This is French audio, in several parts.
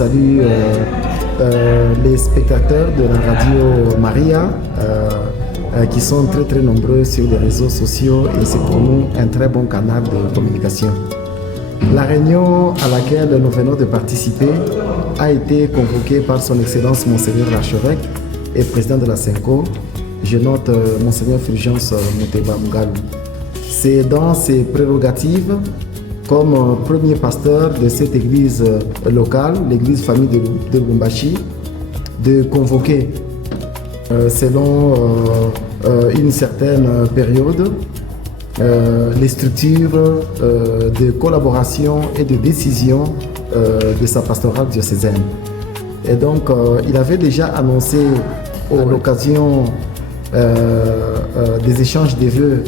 salue les spectateurs de la radio Maria qui sont très très nombreux sur les réseaux sociaux et c'est pour nous un très bon canal de communication. La réunion à laquelle nous venons de participer a été convoquée par son Excellence Monseigneur l'archevêque et président de la SENCO. Je note Monseigneur Fulgence Muteba Mugalu. C'est dans ses prérogatives comme premier pasteur de cette église locale, l'église famille de Lubumbashi, de convoquer selon une certaine période les structures de collaboration et de décision de sa pastorale diocésaine. Et donc, il avait déjà annoncé à l'occasion des échanges de vœux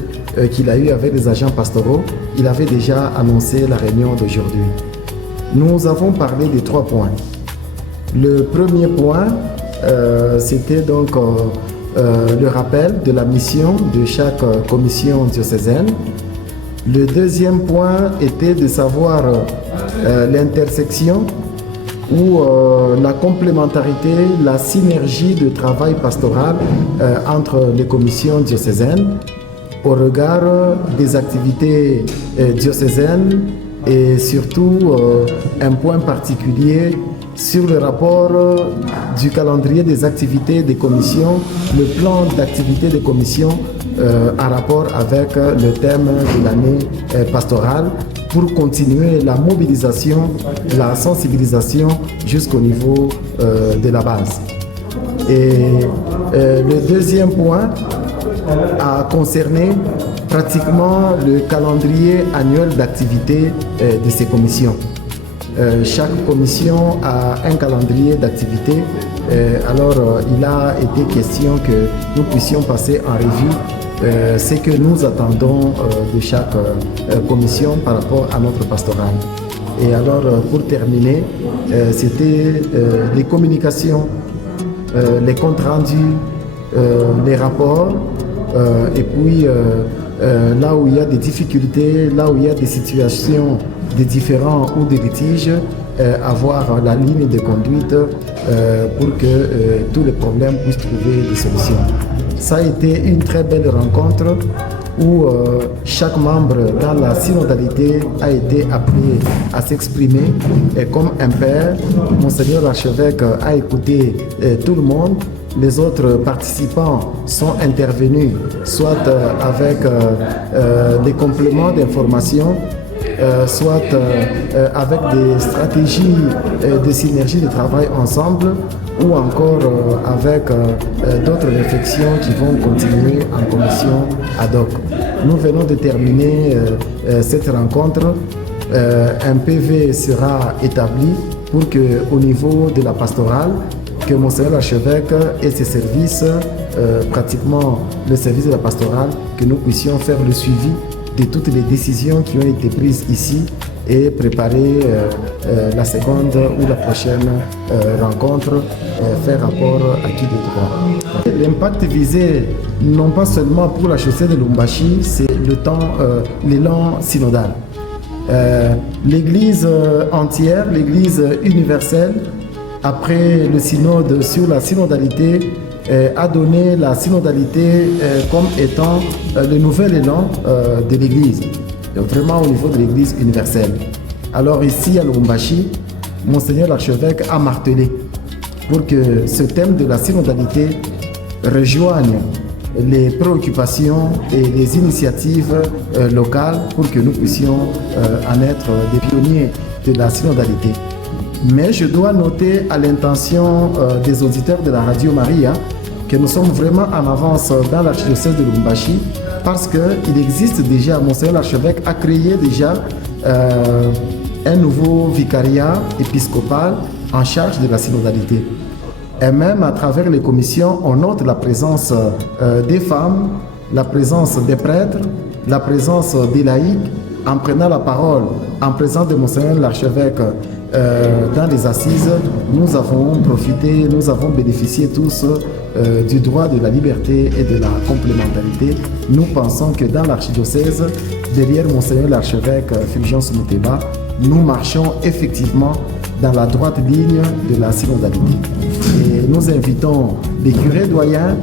qu'il a eu avec les agents pastoraux, il avait déjà annoncé la réunion d'aujourd'hui. Nous avons parlé de 3 points. Le premier point, c'était donc le rappel de la mission de chaque commission diocésaine. Le deuxième point était de savoir l'intersection ou la complémentarité, la synergie de travail pastoral entre les commissions diocésaines au regard des activités diocésaines et surtout un point particulier sur le rapport du calendrier des activités des commissions, le plan d'activité des commissions en rapport avec le thème de l'année pastorale pour continuer la mobilisation, la sensibilisation jusqu'au niveau de la base. Et le deuxième point a concerné pratiquement le calendrier annuel d'activité de ces commissions. Chaque commission a un calendrier d'activité. Alors, il a été question que nous puissions passer en revue ce que nous attendons de chaque commission par rapport à notre pastoral. Et alors, pour terminer, c'était les communications, les comptes rendus, les rapports, et puis là où il y a des difficultés, là où il y a des situations des différends ou des litiges, avoir la ligne de conduite pour que tous les problèmes puissent trouver des solutions. Ça a été une très belle rencontre où chaque membre dans la synodalité a été appelé à s'exprimer et comme un père, Monseigneur l'archevêque a écouté tout le monde. Les autres participants sont intervenus soit avec des compléments d'information, soit avec des stratégies de synergie de travail ensemble ou encore avec d'autres réflexions qui vont continuer en commission ad hoc. Nous venons de terminer cette rencontre. Un PV sera établi pour qu'au niveau de la pastorale, que Monseigneur l'archevêque et ses services, pratiquement le service de la pastorale, que nous puissions faire le suivi de toutes les décisions qui ont été prises ici et préparer la seconde ou la prochaine rencontre, faire rapport à qui de droit. L'impact visé, non pas seulement pour la chaussée de Lubumbashi, c'est l'élan synodal. L'Église entière, l'Église universelle, après le synode sur la synodalité, a donné la synodalité comme étant le nouvel élan de l'Église, vraiment au niveau de l'Église universelle. Alors ici à Lubumbashi, Monseigneur l'archevêque a martelé pour que ce thème de la synodalité rejoigne les préoccupations et les initiatives locales pour que nous puissions en être des pionniers de la synodalité. Mais je dois noter à l'intention des auditeurs de la radio Maria que nous sommes vraiment en avance dans l'archidiocèse de Lubumbashi parce qu'il existe déjà, Monseigneur l'archevêque a créé déjà un nouveau vicariat épiscopal en charge de la synodalité. Et même à travers les commissions, on note la présence des femmes, la présence des prêtres, la présence des laïcs, en prenant la parole, en présence de Monseigneur l'archevêque dans les assises, nous avons profité, nous avons bénéficié tous du droit de la liberté et de la complémentarité. Nous pensons que dans l'archidiocèse, derrière Monseigneur l'archevêque Fulgence Muteba, nous marchons effectivement dans la droite ligne de la synodalité. Et nous invitons les curés doyens,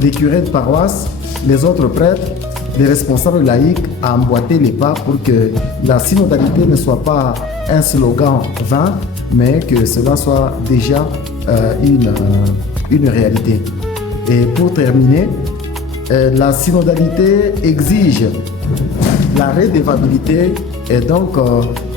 les curés de paroisse, les autres prêtres, les responsables laïcs à emboîter les pas pour que la synodalité ne soit pas un slogan vain, mais que cela soit déjà une réalité. Et pour terminer, la synodalité exige la redevabilité et donc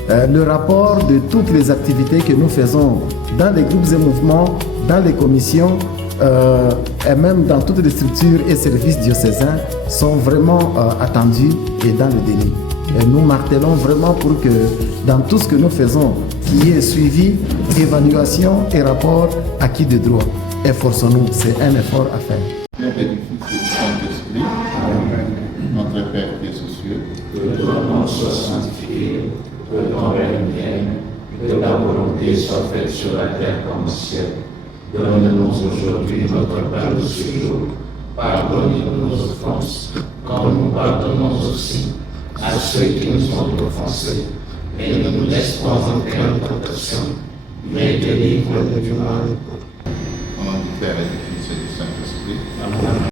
le rapport de toutes les activités que nous faisons dans les groupes et mouvements, dans les commissions et même dans toutes les structures et services diocésains sont vraiment attendus et dans le délai. Et nous martelons vraiment pour que dans tout ce que nous faisons, il y ait suivi, évaluation et rapport acquis de droit. Efforçons-nous, c'est un effort à faire. Saint-Esprit, notre Père qui es aux cieux, que ton nom soit sanctifié, que ton règne vienne, que ta volonté soit faite sur la terre comme au ciel. Donne-nous aujourd'hui notre pain de ce jour. Pardonne-nous nos offenses, comme nous pardonnons aussi à ceux qui nous ont offensés. Et ne nous laisse pas entrer en tentation, mais délivre-nous du mal. Au nom du Père et du Fils et du Saint-Esprit. Amen.